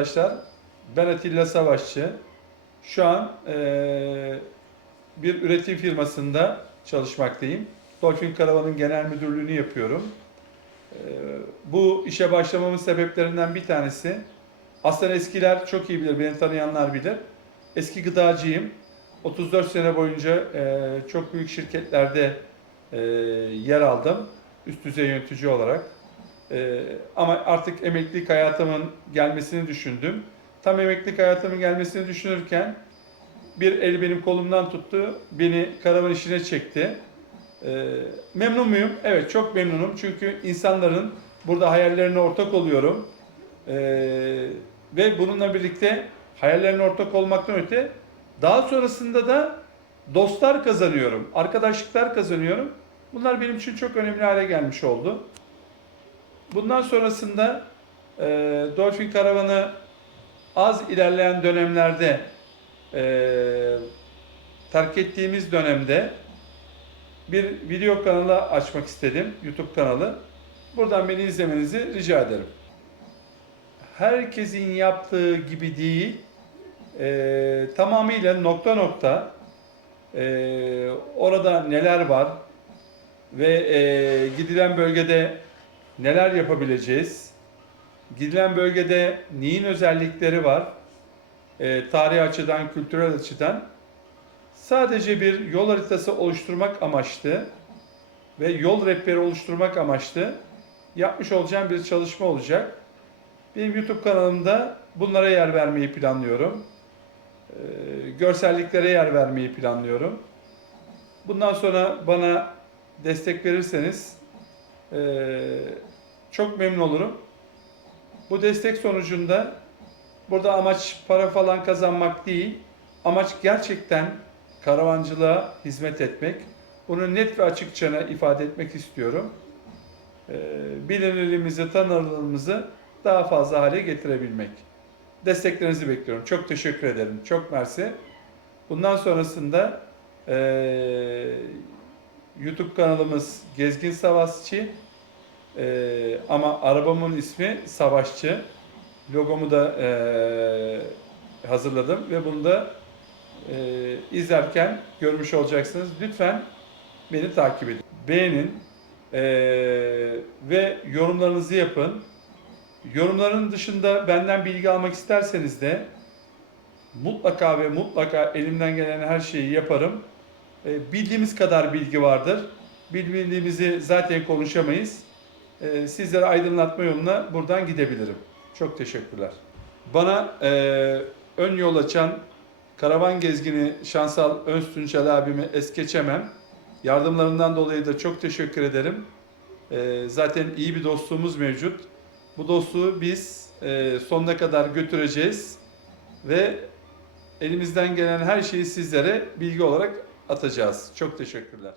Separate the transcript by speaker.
Speaker 1: arkadaşlar. Ben Atilla Savaşçı. Şu an eee, bir üretim firmasında çalışmaktayım. Dolphin Karavan'ın genel müdürlüğünü yapıyorum. Eee, bu işe başlamamın sebeplerinden bir tanesi, aslında eskiler çok iyi bilir, beni tanıyanlar bilir. Eski gıdacıyım. 34 sene boyunca eee, çok büyük şirketlerde eee, yer aldım. Üst düzey yönetici olarak. Ee, ama artık emeklilik hayatımın gelmesini düşündüm. Tam emeklilik hayatımın gelmesini düşünürken bir el benim kolumdan tuttu, beni karavan işine çekti. Ee, memnun muyum? Evet, çok memnunum. Çünkü insanların burada hayallerine ortak oluyorum. Ee, ve bununla birlikte hayallerine ortak olmaktan öte daha sonrasında da dostlar kazanıyorum, arkadaşlıklar kazanıyorum. Bunlar benim için çok önemli hale gelmiş oldu. Bundan sonrasında e, Dolphin Karavanı az ilerleyen dönemlerde e, terk ettiğimiz dönemde bir video kanalı açmak istedim. YouTube kanalı. Buradan beni izlemenizi rica ederim. Herkesin yaptığı gibi değil, e, tamamıyla nokta nokta e, orada neler var ve e, gidilen bölgede neler yapabileceğiz? Gidilen bölgede neyin özellikleri var? Ee, tarihi açıdan, kültürel açıdan. Sadece bir yol haritası oluşturmak amaçlı ve yol rehberi oluşturmak amaçlı yapmış olacağım bir çalışma olacak. Benim YouTube kanalımda bunlara yer vermeyi planlıyorum. Ee, görselliklere yer vermeyi planlıyorum. Bundan sonra bana destek verirseniz çok memnun olurum. Bu destek sonucunda burada amaç para falan kazanmak değil, amaç gerçekten karavancılığa hizmet etmek. Bunu net ve açıkça ifade etmek istiyorum. Ee, bilinirliğimizi, tanınırlığımızı daha fazla hale getirebilmek. Desteklerinizi bekliyorum. Çok teşekkür ederim. Çok mersi. Bundan sonrasında eee YouTube kanalımız Gezgin Savaşçı. Ee, ama arabamın ismi Savaşçı. Logomu da ee, hazırladım ve bunu da ee, izlerken görmüş olacaksınız. Lütfen beni takip edin. Beğenin ee, ve yorumlarınızı yapın. Yorumların dışında benden bilgi almak isterseniz de mutlaka ve mutlaka elimden gelen her şeyi yaparım. E, bildiğimiz kadar bilgi vardır. Bilmediğimizi zaten konuşamayız. E, sizlere aydınlatma yoluna buradan gidebilirim. Çok teşekkürler. Bana e, ön yol açan karavan gezgini Şansal Önstünçel abimi es geçemem. Yardımlarından dolayı da çok teşekkür ederim. E, zaten iyi bir dostluğumuz mevcut. Bu dostluğu biz e, sonuna kadar götüreceğiz ve elimizden gelen her şeyi sizlere bilgi olarak atacağız. Çok teşekkürler.